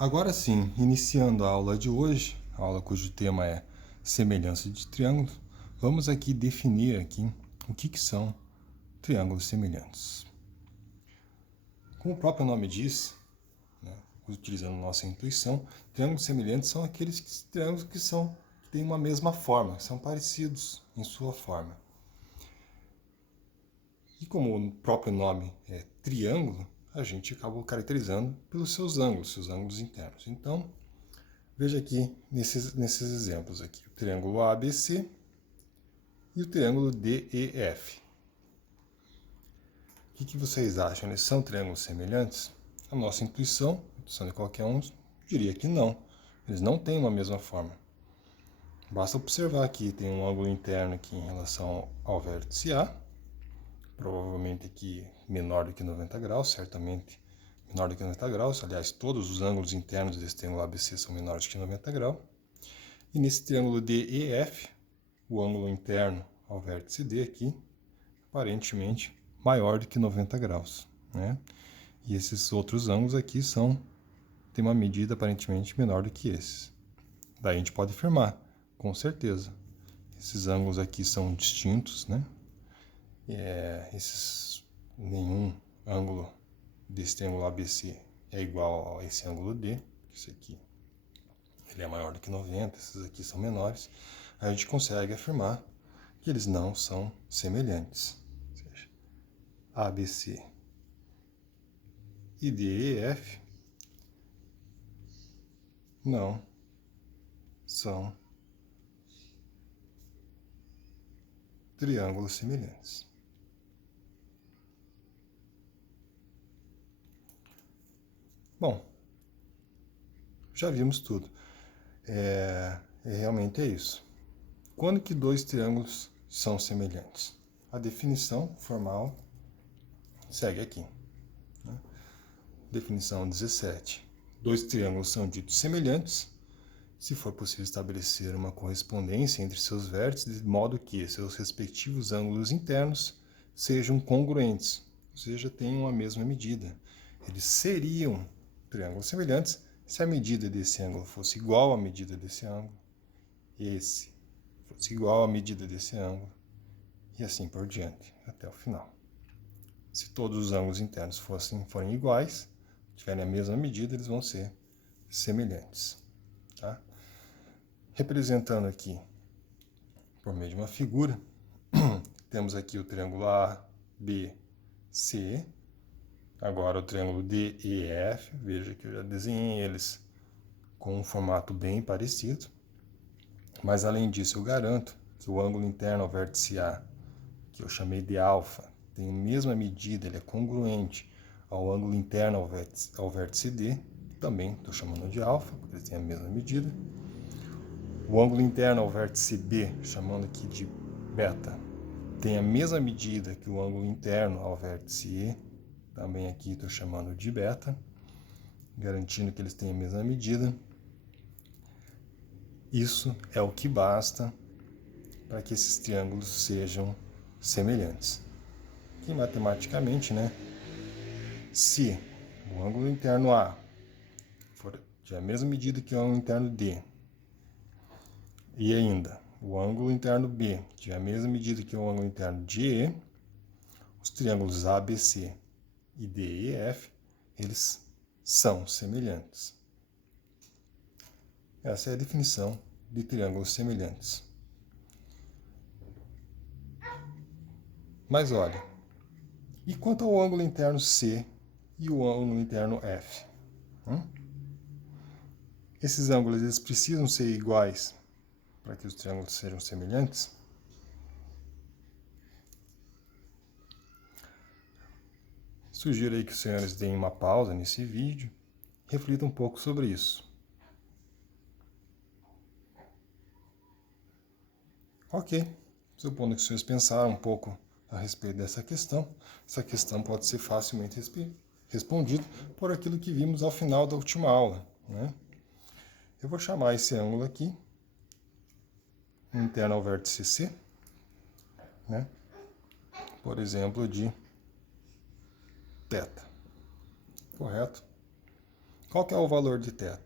Agora sim, iniciando a aula de hoje, a aula cujo tema é semelhança de triângulos, vamos aqui definir aqui o que são triângulos semelhantes. Como o próprio nome diz, utilizando nossa intuição, triângulos semelhantes são aqueles triângulos que têm uma mesma forma, são parecidos em sua forma. E como o próprio nome é triângulo, a gente acabou caracterizando pelos seus ângulos internos. Então, veja aqui nesses exemplos aqui, o triângulo ABC e o triângulo DEF. O que vocês acham? Eles são triângulos semelhantes? A nossa intuição de qualquer um, diria que não. Eles não têm uma mesma forma. Basta observar aqui, tem um ângulo interno aqui em relação ao vértice A, provavelmente aqui menor do que 90 graus, certamente menor do que 90 graus. Aliás, todos os ângulos internos desse triângulo ABC são menores que 90 graus. E nesse triângulo DEF, o ângulo interno ao vértice D aqui, aparentemente maior do que 90 graus, né? E esses outros ângulos aqui têm uma medida aparentemente menor do que esses. Daí a gente pode afirmar, com certeza, esses ângulos aqui são distintos, né? Nenhum ângulo desse triângulo ABC é igual a esse ângulo D. Esse aqui ele é maior do que 90, esses aqui são menores. Aí a gente consegue afirmar que eles não são semelhantes. Ou seja, ABC e DEF não são triângulos semelhantes. Bom, já vimos tudo. Realmente é isso. Quando que dois triângulos são semelhantes? A definição formal segue aqui. Definição 17. Dois triângulos são ditos semelhantes se for possível estabelecer uma correspondência entre seus vértices, de modo que seus respectivos ângulos internos sejam congruentes, ou seja, tenham a mesma medida. Eles seriam triângulos semelhantes se a medida desse ângulo fosse igual à medida desse ângulo, esse fosse igual à medida desse ângulo, e assim por diante, até o final. Se todos os ângulos internos forem iguais, tiverem a mesma medida, eles vão ser semelhantes. Tá? Representando aqui, por meio de uma figura, temos aqui o triângulo ABC, agora o triângulo DEF, veja que eu já desenhei eles com um formato bem parecido, mas além disso eu garanto que o ângulo interno ao vértice A, que eu chamei de alfa, tem a mesma medida, ele é congruente ao ângulo interno ao vértice D, também estou chamando de alfa, porque eles têm a mesma medida. O ângulo interno ao vértice B, chamando aqui de beta, tem a mesma medida que o ângulo interno ao vértice E, também aqui estou chamando de beta, garantindo que eles têm a mesma medida. Isso é o que basta para que esses triângulos sejam semelhantes. E matematicamente, se o ângulo interno A for de a mesma medida que o ângulo interno D, e ainda o ângulo interno B tiver a mesma medida que o ângulo interno de E, os triângulos ABC e DEF, eles são semelhantes. Essa é a definição de triângulos semelhantes. Mas olha, e quanto ao ângulo interno C e o ângulo interno F? Esses ângulos eles precisam ser iguais para que os triângulos sejam semelhantes? Sugiro aí que os senhores deem uma pausa nesse vídeo e reflitam um pouco sobre isso. Ok, supondo que os senhores pensaram um pouco a respeito dessa questão, essa questão pode ser facilmente respondida por aquilo que vimos ao final da última aula. Eu vou chamar esse ângulo aqui, interno ao vértice C, por exemplo, de θ. Correto? Qual que é o valor de θ?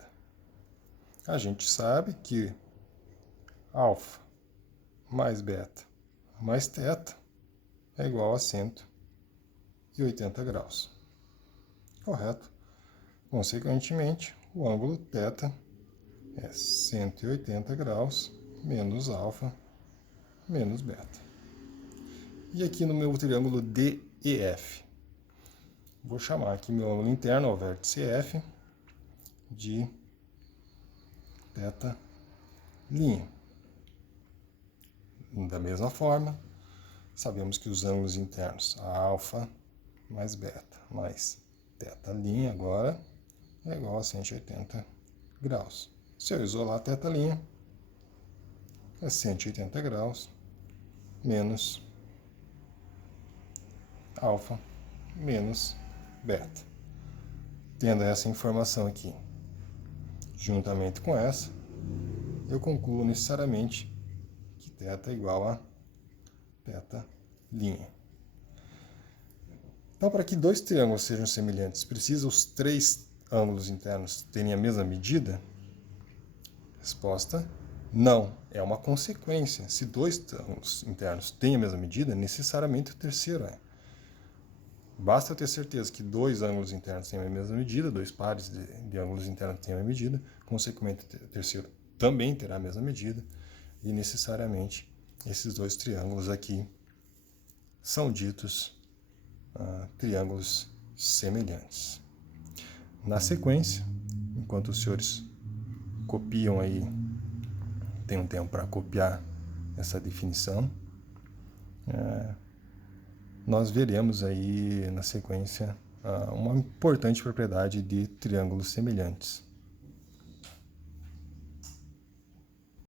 A gente sabe que alfa mais beta mais θ é igual a 180 graus. Correto? Consequentemente, o ângulo θ é 180 graus menos alfa menos beta. E aqui no meu triângulo DEF, vou chamar aqui meu ângulo interno ao vértice F de θ'. Da mesma forma, sabemos que os ângulos internos, a alfa mais beta mais θ' agora é igual a 180 graus. Se eu isolar θ', é 180 graus menos alfa menos beta. Tendo essa informação aqui, juntamente com essa, eu concluo necessariamente que θ é igual a θ'. Então, para que dois triângulos sejam semelhantes, precisa os três ângulos internos terem a mesma medida? Resposta: não. É uma consequência. Se dois ângulos internos têm a mesma medida, necessariamente o terceiro é. Basta eu ter certeza que dois ângulos internos têm a mesma medida, dois pares de ângulos internos têm a mesma medida, consequentemente o terceiro também terá a mesma medida, e necessariamente esses dois triângulos aqui são ditos triângulos semelhantes. Na sequência, enquanto os senhores copiam aí, tem um tempo para copiar essa definição, nós veremos aí na sequência uma importante propriedade de triângulos semelhantes.